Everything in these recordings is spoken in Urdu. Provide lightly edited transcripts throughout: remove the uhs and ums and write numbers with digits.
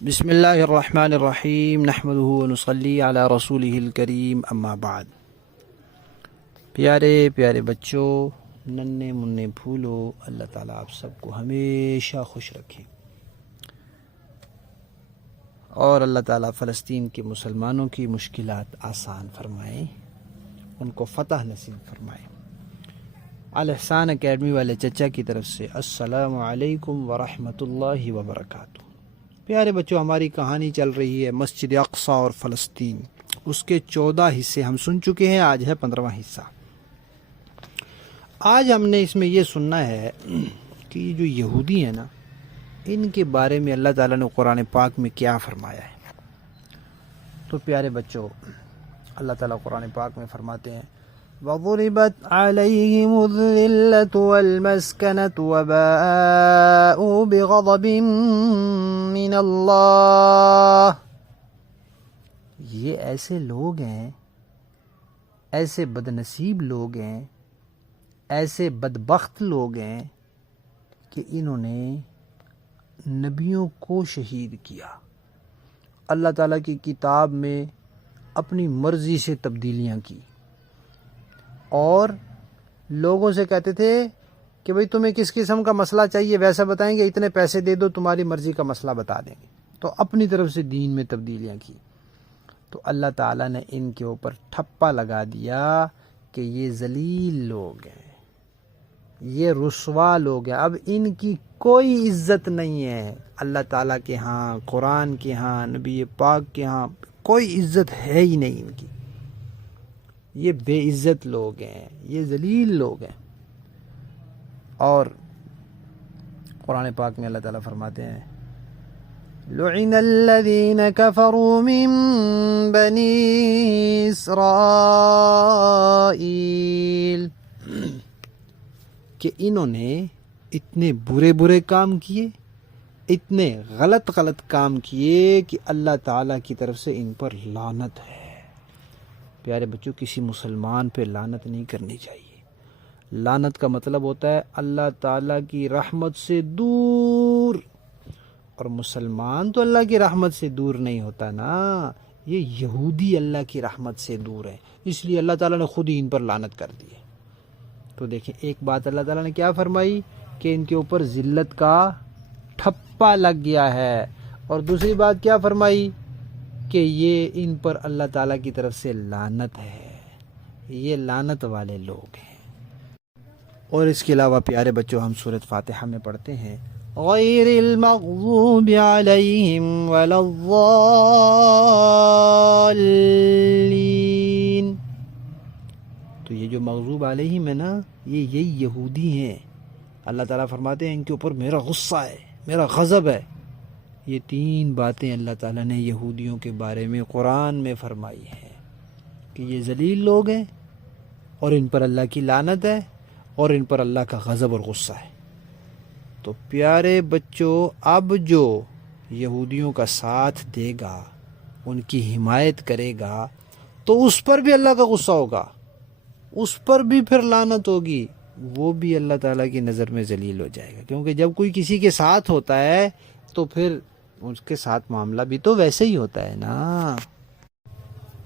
بسم اللہ الرحمن الرحیم نحمده ونصلی علی رسولہ الکریم اما بعد۔ پیارے پیارے بچوں، ننھے منھے پھولو، اللہ تعالیٰ آپ سب کو ہمیشہ خوش رکھے اور اللہ تعالیٰ فلسطین کے مسلمانوں کی مشکلات آسان فرمائے، ان کو فتح نصیب فرمائے۔ الاحسان اکیڈمی والے چچا کی طرف سے السلام علیکم ورحمۃ اللہ وبرکاتہ۔ پیارے بچوں، ہماری کہانی چل رہی ہے مسجد اقصی اور فلسطین۔ اس کے 14 حصے ہم سن چکے ہیں، آج ہے 15واں حصہ۔ آج ہم نے اس میں یہ سننا ہے کہ یہ جو یہودی ہیں نا، ان کے بارے میں اللہ تعالیٰ نے قرآن پاک میں کیا فرمایا ہے۔ تو پیارے بچوں، اللہ تعالیٰ قرآن پاک میں فرماتے ہیں وَضُرِبَتْ عَلَيْهِمُ الذِّلَّةُ وَالْمَسْكَنَةُ وَبَاءُوا بِغَضَبٍ مِّنَ اللَّهِ۔ یہ ایسے لوگ ہیں، ایسے بدنصیب لوگ ہیں، ایسے بدبخت لوگ ہیں کہ انہوں نے نبیوں کو شہید کیا، اللہ تعالیٰ کی کتاب میں اپنی مرضی سے تبدیلیاں کی، اور لوگوں سے کہتے تھے کہ بھئی تمہیں کس قسم کا مسئلہ چاہیے ویسا بتائیں گے، اتنے پیسے دے دو تمہاری مرضی کا مسئلہ بتا دیں گے۔ تو اپنی طرف سے دین میں تبدیلیاں کی، تو اللہ تعالیٰ نے ان کے اوپر ٹھپا لگا دیا کہ یہ ذلیل لوگ ہیں، یہ رسوا لوگ ہیں، اب ان کی کوئی عزت نہیں ہے اللہ تعالیٰ کے ہاں، قرآن کے ہاں، نبی پاک کے ہاں، کوئی عزت ہے ہی نہیں ان کی۔ یہ بے عزت لوگ ہیں، یہ ذلیل لوگ ہیں۔ اور قرآن پاک میں اللہ تعالیٰ فرماتے ہیں لعن الذین کفروا من بنی اسرائیل، کہ انہوں نے اتنے برے برے کام کیے، اتنے غلط کام کیے کہ اللہ تعالیٰ کی طرف سے ان پر لعنت ہے۔ پیارے بچوں، کسی مسلمان پہ لعنت نہیں کرنی چاہیے۔ لعنت کا مطلب ہوتا ہے اللہ تعالیٰ کی رحمت سے دور، اور مسلمان تو اللہ کی رحمت سے دور نہیں ہوتا نا، یہ یہودی اللہ کی رحمت سے دور ہے، اس لیے اللہ تعالیٰ نے خود ہی ان پر لعنت کر دی ہے۔ تو دیکھیں، ایک بات اللہ تعالیٰ نے کیا فرمائی کہ ان کے اوپر ذلت کا ٹھپا لگ گیا ہے، اور دوسری بات کیا فرمائی کہ یہ ان پر اللہ تعالیٰ کی طرف سے لعنت ہے، یہ لعنت والے لوگ ہیں۔ اور اس کے علاوہ پیارے بچوں، ہم سورۃ فاتحہ میں پڑھتے ہیں غیر المغضوب علیہم ولا الضالین۔ تو یہ جو مغضوب علیہم ہے نا، یہی یہودی ہیں۔ اللہ تعالیٰ فرماتے ہیں ان کے اوپر میرا غصہ ہے، میرا غضب ہے۔ یہ 3 باتیں اللہ تعالیٰ نے یہودیوں کے بارے میں قرآن میں فرمائی ہیں کہ یہ ذلیل لوگ ہیں، اور ان پر اللہ کی لعنت ہے، اور ان پر اللہ کا غضب اور غصہ ہے۔ تو پیارے بچوں، اب جو یہودیوں کا ساتھ دے گا، ان کی حمایت کرے گا، تو اس پر بھی اللہ کا غصہ ہوگا، اس پر بھی پھر لعنت ہوگی، وہ بھی اللہ تعالیٰ کی نظر میں ذلیل ہو جائے گا، کیونکہ جب کوئی کسی کے ساتھ ہوتا ہے تو پھر اس کے ساتھ معاملہ بھی تو ویسے ہی ہوتا ہے نا۔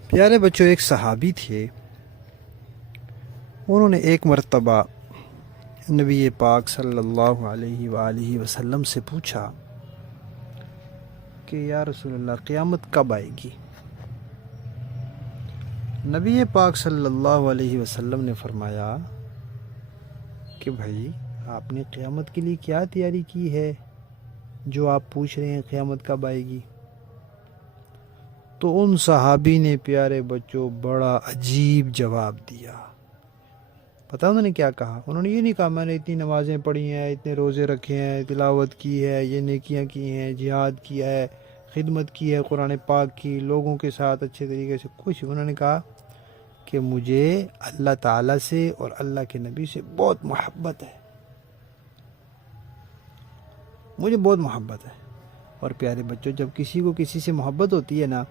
پیارے بچوں، ایک صحابی تھے، انہوں نے ایک مرتبہ نبی پاک صلی اللہ علیہ وآلہ وسلم سے پوچھا کہ یا رسول اللہ، قیامت کب آئے گی؟ نبی پاک صلی اللہ علیہ وسلم نے فرمایا کہ بھائی، آپ نے قیامت کے لیے کیا تیاری کی ہے جو آپ پوچھ رہے ہیں قیامت کب آئے گی؟ تو ان صحابی نے پیارے بچوں بڑا عجیب جواب دیا۔ پتہ انہوں نے کیا کہا؟ انہوں نے یہ نہیں کہا میں نے اتنی نمازیں پڑھی ہیں، اتنے روزے رکھے ہیں، تلاوت کی ہے، یہ نیکیاں کی ہیں، جہاد کیا ہے، خدمت کی ہے قرآن پاک کی، لوگوں کے ساتھ اچھے طریقے سے کچھ۔ انہوں نے کہا کہ مجھے اللہ تعالیٰ سے اور اللہ کے نبی سے بہت محبت ہے، مجھے بہت محبت ہے۔ اور پیارے بچوں، جب کسی کو کسی سے محبت ہوتی ہے نا،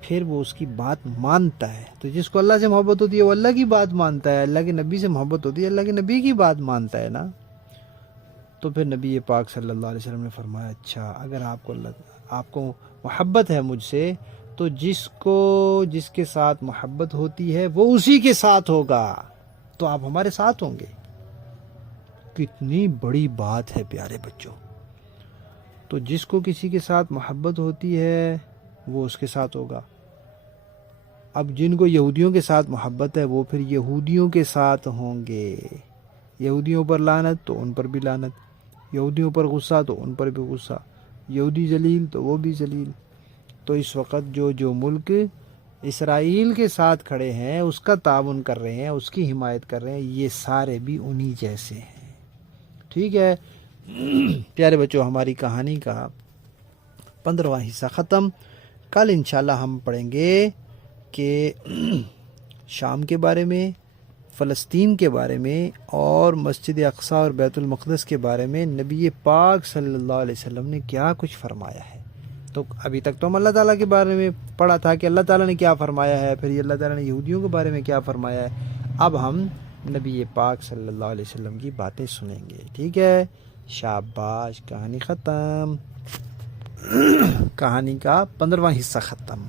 پھر وہ اس کی بات مانتا ہے۔ تو جس کو اللہ سے محبت ہوتی ہے وہ اللہ کی بات مانتا ہے، اللہ کے نبی سے محبت ہوتی ہے اللہ کے نبی کی بات مانتا ہے نا۔ تو پھر نبی پاک صلی اللہ علیہ وسلم نے فرمایا اچھا، اگر آپ کو اللہ آپ کو محبت ہے مجھ سے، تو جس کے ساتھ محبت ہوتی ہے وہ اسی کے ساتھ ہوگا، تو آپ ہمارے ساتھ ہوں گے۔ کتنی بڑی بات ہے پیارے بچوں۔ تو جس کو کسی کے ساتھ محبت ہوتی ہے وہ اس کے ساتھ ہوگا۔ اب جن کو یہودیوں کے ساتھ محبت ہے وہ پھر یہودیوں کے ساتھ ہوں گے۔ یہودیوں پر لعنت تو ان پر بھی لعنت، یہودیوں پر غصہ تو ان پر بھی غصہ، یہودی ذلیل تو وہ بھی ذلیل۔ تو اس وقت جو ملک اسرائیل کے ساتھ کھڑے ہیں، اس کا تعاون کر رہے ہیں، اس کی حمایت کر رہے ہیں، یہ سارے بھی انہی جیسے ہیں۔ ٹھیک ہے پیارے بچوں، ہماری کہانی کا 15واں حصہ ختم۔ کل انشاءاللہ ہم پڑھیں گے کہ شام کے بارے میں، فلسطین کے بارے میں، اور مسجد اقصی اور بیت المقدس کے بارے میں نبی پاک صلی اللہ علیہ وسلم نے کیا کچھ فرمایا ہے۔ تو ابھی تک تو ہم اللہ تعالیٰ کے بارے میں پڑھا تھا کہ اللہ تعالیٰ نے کیا فرمایا ہے، پھر یہ اللہ تعالیٰ نے یہودیوں کے بارے میں کیا فرمایا ہے۔ اب ہم نبی پاک صلی اللہ علیہ وسلم کی باتیں سنیں گے۔ ٹھیک ہے، شاباش، کہانی ختم۔ کہانی کا 15واں حصہ ختم۔